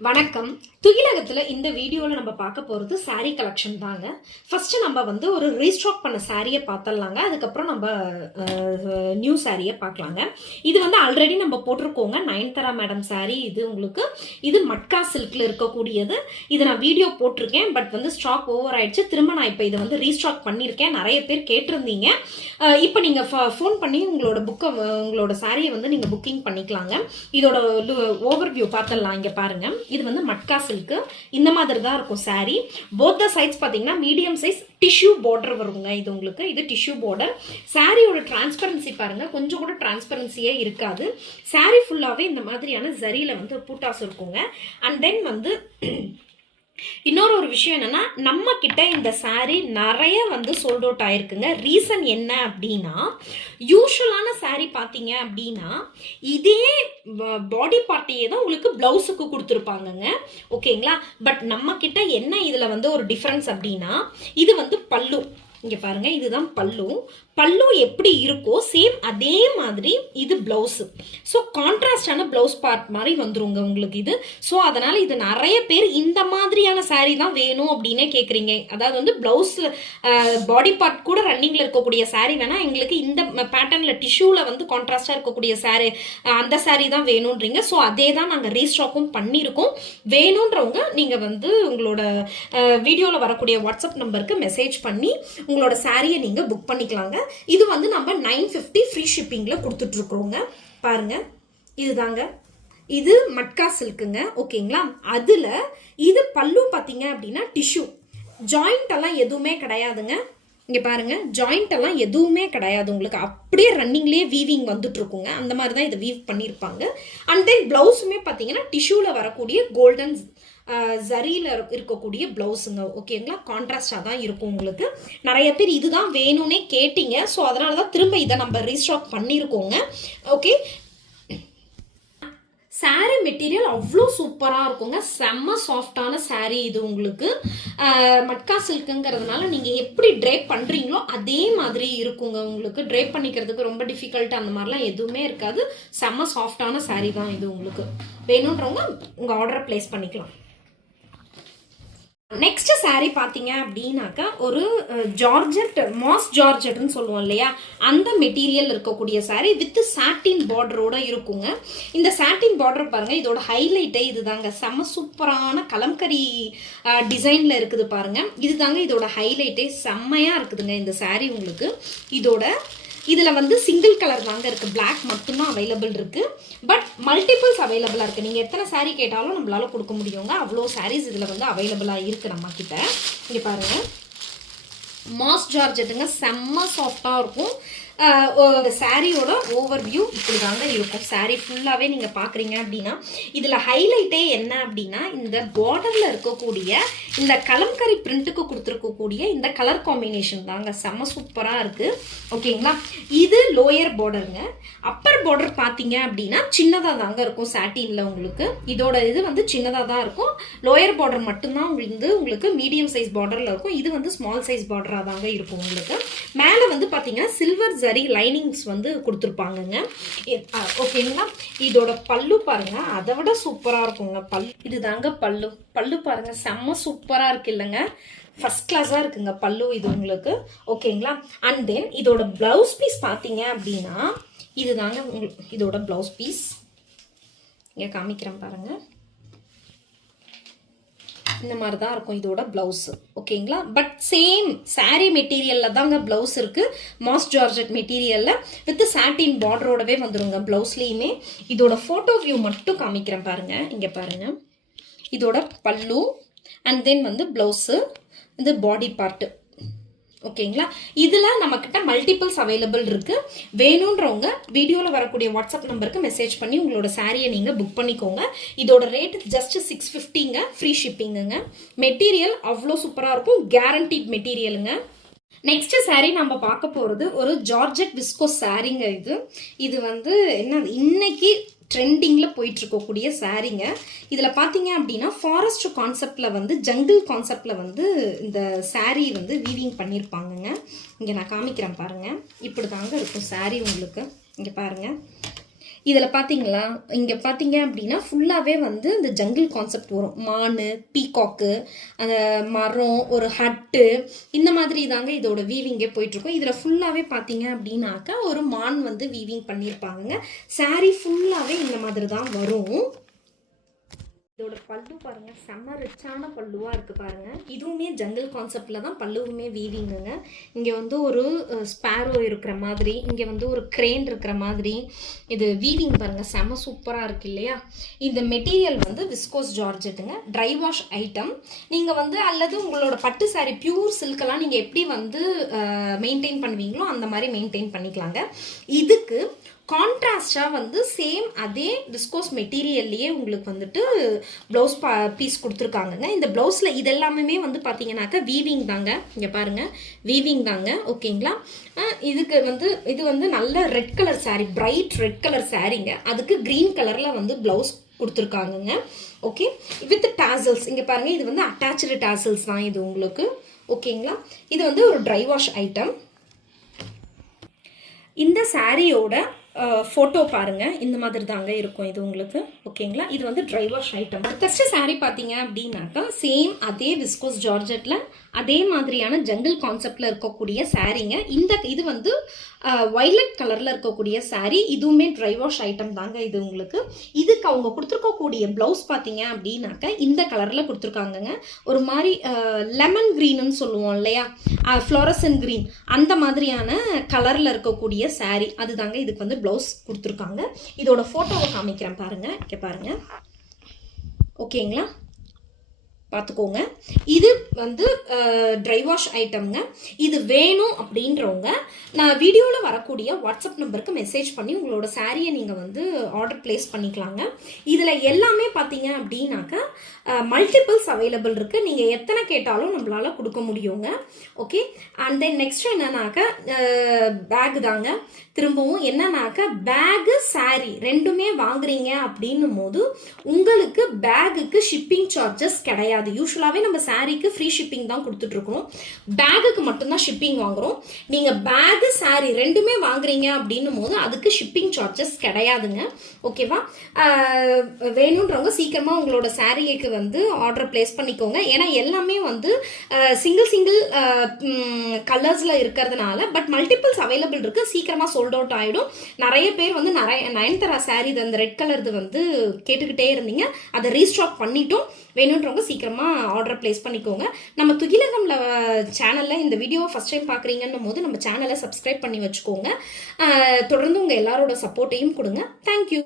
வணக்கம். துகிலகத்துல இந்த வீடியோல நம்ம பார்க்க போறது saree கலெக்ஷன் தாங்க. ஃபர்ஸ்ட் நம்ம வந்து ஒரு ரீஸ்டாக் பண்ண சாரியை பார்த்தலாங்க. அதுக்கப்புறம் நம்ம நியூ சாரியை பார்க்கலாங்க. இது வந்து ஆல்ரெடி நம்ம போட்டிருக்கோங்க. நயன்தாரா மேடம் சாரி இது உங்களுக்கு. இது மட்கா சில்க்ல இருக்கக்கூடியது. இது நான் வீடியோ போட்டிருக்கேன். பட் வந்து ஸ்டாக் ஓவர் ஆயிடுச்சு. திரும்ப நான் இப்போ இதை வந்து ரீஸ்டாக் பண்ணியிருக்கேன். நிறைய பேர் கேட்டிருந்தீங்க. இப்போ நீங்க ஃபோன் பண்ணி உங்களோட சாரியை வந்து நீங்க புக்கிங் பண்ணிக்கலாங்க. இதோட ஓவர்வியூ பார்த்தலாம். இங்க பாருங்க. இது வந்து மட்கா சில்க். இந்த மாதிரி தான் இருக்கும் சாரி. போத் த சைட்ஸ் பார்த்தீங்கன்னா மீடியம் சைஸ் டிஷ்யூ பார்டர் வருங்க. இது உங்களுக்கு இது டிஷ்யூ பார்டர். சாரியோட டிரான்ஸ்பரன்சி பாருங்க, கொஞ்சம் கூட டிரான்ஸ்பரன்சியே இருக்காது. சாரி ஃபுல்லாவே இந்த மாதிரியான ஜரியில வந்து பூட்டாஸ் இருக்குங்க. அண்ட் தென் வந்து இன்னொரு விஷயம் என்னன்னா, நம்ம கிட்ட இந்த சாரீ நிறைய வந்து சோல்ட் அவுட் ஆயிருக்குங்க. ரீசன் என்ன அப்படின்னா, யூஸ்வலான சாரீ பார்த்தீங்க அப்படின்னா இதே பாடி பார்ட்டியே தான் உங்களுக்கு பிளவுஸுக்கு கொடுத்துருப்பாங்கங்க. ஓகேங்களா? பட் நம்ம கிட்ட என்ன இதுல வந்து ஒரு டிஃபரன்ஸ் அப்படின்னா, இது வந்து பல்லு. இங்க பாருங்க, இதுதான் பல்லு. பல்லு எப்படி இருக்கோ சேம் அதே மாதிரி இது பிளவுஸ். ஸோ கான்ட்ராஸ்டான பிளவுஸ் பார்ட் மாதிரி வந்துருங்க உங்களுக்கு இது. ஸோ அதனால இது நிறைய பேர் இந்த மாதிரியான சாரீ தான் வேணும் அப்படின்னே கேட்குறீங்க. அதாவது வந்து பிளவுஸ் பாடி பார்ட் கூட ரன்னிங்ல இருக்கக்கூடிய சாரீ வேணா எங்களுக்கு இந்த பேட்டர்ன்ல டிஷ்யூல வந்து கான்ட்ராஸ்டா இருக்கக்கூடிய சாரீ அந்த சாரீ தான் வேணும்ன்றீங்க. ஸோ அதே தான் நாங்கள் ரீஸ்டாக்கும் பண்ணியிருக்கோம். வேணுன்றவங்க நீங்க வந்து உங்களோட வீடியோவில் வரக்கூடிய வாட்ஸ்அப் நம்பருக்கு மெசேஜ் பண்ணி உங்களோட சாரியை நீங்க புக் பண்ணிக்கலாங்க. இது வந்து நம்ம 950 ஃப்ரீ ஷிப்பிங்ல கொடுத்துட்டு இருக்கோங்க. பாருங்க, இதுதாங்க. இது மட்கா சில்க்குங்க. ஓகேங்களா? அதுல இது பல்லு பாத்தீங்க அப்படின்னா டிஷ்யூ. ஜாயிண்ட் எல்லாம் எதுவுமே கிடையாதுங்க. இங்க பாருங்க, ஜாயிண்ட் எல்லாம் எதுவுமே கிடையாது. உங்களுக்கு அப்படியே ரன்னிங்லேயே வீவிங் வந்துட்டு இருக்குங்க. அந்த மாதிரி தான் இதை வீவ் பண்ணியிருப்பாங்க. அண்ட் தென் பிளவுஸுமே பார்த்தீங்கன்னா டிஷ்யூல வரக்கூடிய கோல்டன் ஜரியில இருக்கக்கூடிய பிளவுஸுங்க. ஓகேங்களா? கான்ட்ராஸ்டாக தான் இருக்கும் உங்களுக்கு. நிறைய பேர் இதுதான் வேணும்னே கேட்டீங்க. ஸோ அதனால தான் திரும்ப இதை நம்ம ரீஸ்டாக் பண்ணியிருக்கோங்க. ஓகே, சாரீ மெட்டீரியல் அவ்வளோ சூப்பராக இருக்குங்க. செம்ம சாஃப்டான சாரீ இது உங்களுக்கு. மட்கா சில்க்குங்கிறதுனால நீங்கள் எப்படி ட்ரேப் பண்ணுறீங்களோ அதே மாதிரி இருக்குங்க உங்களுக்கு. ட்ரேப் பண்ணிக்கிறதுக்கு ரொம்ப டிஃபிகல்ட் அந்த மாதிரிலாம் எதுவுமே இருக்காது. செம்ம சாஃப்டான சாரீ தான் இது உங்களுக்கு. வேணுன்றவங்க உங்கள் ஆர்டரை ப்ளேஸ் பண்ணிக்கலாம். நெக்ஸ்ட் சாரீ பார்த்தீங்க அப்படின்னாக்கா ஒரு ஜார்ஜெட், மாஸ் ஜார்ஜெட்னு சொல்லுவோம் இல்லையா, அந்த மெட்டீரியல் இருக்கக்கூடிய சாரீ வித் சாட்டின் பார்டரோட இருக்குங்க. இந்த சாட்டின் பார்டர் பாருங்க, இதோட ஹைலைட்டே இதுதாங்க. செம்ம சூப்பரான கலம்கரி டிசைன்ல இருக்குது பாருங்க. இதுதாங்க இதோட ஹைலைட்டே. செம்மையா இருக்குதுங்க இந்த சாரீ உங்களுக்கு. இதில் வந்து சிங்கிள் கலர் தாங்க இருக்குது. பிளாக் மட்டும்தான் அவைலபிள் இருக்குது. பட் மல்டிபிள்ஸ் அவைலபிளாக இருக்குது. நீங்கள் எத்தனை சாரீ கேட்டாலும் நம்மளால கொடுக்க முடியுங்க. அவ்வளோ சாரீஸ் இதில் வந்து அவைலபிளாக இருக்குது நம்மக்கிட்ட. இங்கே பாருங்கள், மாஸ் ஜார்ஜெட்டுங்க. செம்ம சாஃப்டாக இருக்கும். சாரியோட ஓவர்வியூ இப்படி தாங்க இருக்கும். சாரீ ஃபுல்லாகவே நீங்கள் பார்க்குறீங்க அப்படின்னா இதில் ஹைலைட்டே என்ன அப்படின்னா, இந்த பார்டரில் இருக்கக்கூடிய இந்த கலம்கரி பிரிண்ட்டுக்கு கொடுத்துருக்கக்கூடிய இந்த கலர் காம்பினேஷன் தாங்க. செம்ம சூப்பராக இருக்குது. ஓகேங்களா? இது லோயர் பார்டருங்க. அப்பர் பார்டர் பார்த்தீங்க அப்படின்னா சின்னதாக தாங்க இருக்கும் சாட்டினில் உங்களுக்கு. இதோட இது வந்து சின்னதாக தான் இருக்கும். லோயர் பார்டர் மட்டும்தான் உங்களுக்கு மீடியம் சைஸ் பார்டரில் இருக்கும். இது வந்து ஸ்மால் சைஸ் பார்டராக தாங்க இருக்கும் உங்களுக்கு. மேலே வந்து பார்த்தீங்கன்னா சில்வர் ஜரி லைனிங்ஸ் வந்து கொடுத்துருப்பாங்கங்க. ஓகேங்களா? இதோட பல்லு பாருங்க, அதை விட சூப்பராக இருக்குங்க. இது தாங்க பல்லு. பல்லு பாருங்க, செம்ம சூப்பராக இருக்கு இல்லைங்க. ஃபர்ஸ்ட் கிளாஸாக இருக்குங்க பல்லு இது உங்களுக்கு. ஓகேங்களா? அண்ட் தென் இதோட பிளவுஸ் பீஸ் பார்த்தீங்க அப்படின்னா இதுதாங்க இதோட பிளவுஸ் பீஸ். இங்கே காமிக்கிறேன் பாருங்க. இந்த மாதிரி தான் இருக்கும் இதோட பிளவுஸ். ஓகேங்களா? பட் சேம் சாரீ மெட்டீரியல்ல தாங்க பிளவுஸ் இருக்கு. மாஸ் ஜார்ஜெட் மெட்டீரியல்ல வித் சாட்டின் பார்டரோடவே வந்துருங்க பிளவுஸ்லயுமே. இதோட போட்டோ வியூ மட்டும் காமிக்கிறேன் பாருங்க. இங்க பாருங்க, இதோட பல்லு அண்ட் தென் வந்து பிளவுஸ், இது பாடி பார்ட். ஓகேங்களா? இதில் நம்மக்கிட்ட மல்டிபிள்ஸ் அவைலபிள் இருக்கு. வேணுன்றவங்க வீடியோவில் வரக்கூடிய வாட்ஸ்அப் நம்பருக்கு மெசேஜ் பண்ணி உங்களோட சாரியை நீங்கள் புக் பண்ணிக்கோங்க. இதோட ரேட் ஜஸ்ட் 650ங்க. ஃப்ரீ ஷிப்பிங்குங்க. மெட்டீரியல் அவ்வளோ சூப்பராக இருக்கும். கேரண்டீட் மெட்டீரியலுங்க. நெக்ஸ்ட் சாரீ நம்ம பார்க்க போகிறது ஒரு ஜார்ஜெட் விஸ்கோ சாரீங்க. இது வந்து என்ன இன்னைக்கு ட்ரெண்டிங்கில் போயிட்டு இருக்கக்கூடிய சாரீங்க. இதில் பார்த்தீங்க அப்படின்னா ஃபாரஸ்ட் கான்செப்டில் வந்து ஜங்கிள் கான்செப்டில் வந்து இந்த சாரீ வந்து வீவிங் பண்ணியிருப்பாங்கங்க. இங்கே நான் காமிக்கிறேன் பாருங்கள். இப்படி தாங்க இருக்கும் சாரீ உங்களுக்கு. இங்கே பாருங்கள், இதில் பார்த்தீங்களா, இங்கே பார்த்தீங்க அப்படின்னா ஃபுல்லாகவே வந்து இந்த ஜங்கிள் கான்செப்ட் வரும். மான், பீகாக்கு, அந்த மரம், ஒரு ஹட்டு, இந்த மாதிரி தாங்க இதோட வீவிங்கே போயிட்டுருக்கும். இதில் ஃபுல்லாகவே பார்த்தீங்க அப்படின்னாக்கா ஒரு மான் வந்து வீவிங் பண்ணியிருப்பாங்க. saree ஃபுல்லாகவே இந்த மாதிரி தான் வரும். இதோட பல்லு பாருங்க, செம்ம ரிச்சான பல்லுவா இருக்கு பாருங்க. இதுவுமே ஜங்கிள் கான்செப்ட்ல தான் பல்லுவுமே வீவிங்குங்க. இங்க வந்து ஒரு ஸ்பேரோ இருக்கிற மாதிரி, இங்க வந்து ஒரு கிரேன் இருக்கிற மாதிரி, இது வீவிங் பாருங்க, செம்ம சூப்பரா இருக்கு இல்லையா? இந்த மெட்டீரியல் வந்து விஸ்கோஸ் ஜார்ஜெட்டுங்க, ட்ரை வாஷ் ஐட்டம். நீங்க வந்து அல்லது உங்களோட பட்டு சாரி பியூர் சில்கெல்லாம் நீங்க எப்படி வந்து மெயின்டைன் பண்ணுவீங்களோ அந்த மாதிரி மெயின்டைன் பண்ணிக்கலாங்க. இதுக்கு கான்ட்ராஸ்டாக வந்து சேம் அதே விஸ்கோஸ் மெட்டீரியல்லையே உங்களுக்கு வந்துட்டு ப்ளவுஸ் பீஸ் கொடுத்துருக்காங்கங்க. இந்த ப்ளவுஸில் இதெல்லாமே வந்து பார்த்தீங்கன்னாக்கா வீவிங் தாங்க. இங்கே பாருங்கள், வீவிங் தாங்க. ஓகேங்களா? இதுக்கு வந்து இது வந்து நல்ல red colour sari, bright red colour சாரீங்க. அதுக்கு க்ரீன் கலரில் வந்து ப்ளவுஸ் கொடுத்துருக்காங்கங்க. Okay, with tassels. இங்கே பாருங்கள், இது வந்து அட்டாச்சு டாசல்ஸ் தான் இது உங்களுக்கு. ஓகேங்களா? இது வந்து ஒரு ட்ரை வாஷ் ஐட்டம். இந்த சாரியோட ஃபோட்டோ பாருங்க, இந்த மாதிரி தாங்க இருக்கும் இது உங்களுக்கு. ஓகேங்களா? இது வந்து dry wash item. First sari பார்த்தீங்க அப்படின்னாக்கா சேம் அதே விஸ்கோஸ் ஜார்ஜெட்டில் அதே மாதிரியான ஜங்கிள் கான்செப்டில் இருக்கக்கூடிய சாரீங்க. இது வந்து வைலட் கலரில் இருக்கக்கூடிய சாரீ. இதுவுமே ட்ரை வாஷ் ஐட்டம் தாங்க இது உங்களுக்கு. இதுக்கு அவங்க கொடுத்துருக்கக்கூடிய ப்ளவுஸ் பார்த்தீங்க அப்படின்னாக்கா இந்த கலரில் கொடுத்துருக்காங்கங்க. ஒரு மாதிரி லெமன் க்ரீன்னு சொல்லுவோம் இல்லையா, ஃப்ளோரசன் க்ரீன், அந்த மாதிரியான கலரில் இருக்கக்கூடிய சாரீ அதுதாங்க இதுக்கு வந்து ப்ளவுஸ் கொடுத்துருக்காங்க. இதோட ஃபோட்டோவை காமிக்கிறேன் பாருங்க. இங்கே பாருங்க. ஓகேங்களா? பார்த்துக்கோங்க. இது வந்து ட்ரை வாஷ் ஐட்டம்ங்க. இது வேணும் அப்படின்றவங்க நான் வீடியோவில் வரக்கூடிய வாட்ஸ்அப் நம்பருக்கு மெசேஜ் பண்ணி உங்களோட சாரியை நீங்கள் வந்து ஆர்டர் பிளேஸ் பண்ணிக்கலாங்க. இதில் எல்லாமே பார்த்தீங்க அப்படின்னாக்கா மல்டிபிள்ஸ் அவைலபிள் இருக்குது. நீங்கள் எத்தனை கேட்டாலும் நம்மளால் கொடுக்க முடியுங்க. ஓகே, அண்ட் தென் நெக்ஸ்ட் என்னன்னாக்கா பேக் தாங்க. திரும்பவும் என்னன்னாக்கா பேகு சாரி ரெண்டுமே வாங்குறீங்க அப்படின்னும் போது உங்களுக்கு பேகுக்கு ஷிப்பிங் சார்ஜஸ் கிடையாது. யூஸ்வலாகவே நம்ம சாரீக்கு ஃப்ரீ ஷிப்பிங் தான் கொடுத்துட்ருக்கோம். பேகுக்கு மட்டும்தான் ஷிப்பிங் வாங்குறோம். நீங்கள் பேகு சாரி ரெண்டுமே வாங்குறீங்க அப்படின்னும் போது அதுக்கு ஷிப்பிங் சார்ஜஸ் கிடையாதுங்க. ஓகேவா? வேணுன்றவங்க சீக்கிரமாக உங்களோட சாரிக்கு வந்து ஆர்டர் பிளேஸ் பண்ணிக்கோங்க. ஏன்னா எல்லாமே வந்து சிங்கிள் கலர்ஸில் இருக்கிறதுனால, பட் மல்டிபிள்ஸ் அவைலபிள் இருக்குது. சீக்கிரமாக சோல்ட் அவுட் ஆகிடும். நிறைய பேர் வந்து நயன்தாரா சாரி அந்த ரெட் கலர்து வந்து கேட்டுக்கிட்டே இருந்தீங்க. அதை ரீஸ்டாக் பண்ணிட்டோம். வேணுன்றவங்க சீக்கிரமாக ஆர்டர் பிளேஸ் பண்ணிக்கோங்க. நம்ம துகிலகம்ல சேனலில் இந்த வீடியோவை ஃபஸ்ட் டைம் பார்க்குறீங்கன்னும் போது நம்ம சேனலை சப்ஸ்கிரைப் பண்ணி வச்சுக்கோங்க. தொடர்ந்து உங்கள் எல்லாரோட சப்போர்ட்டையும் கொடுங்க. தேங்க்யூ.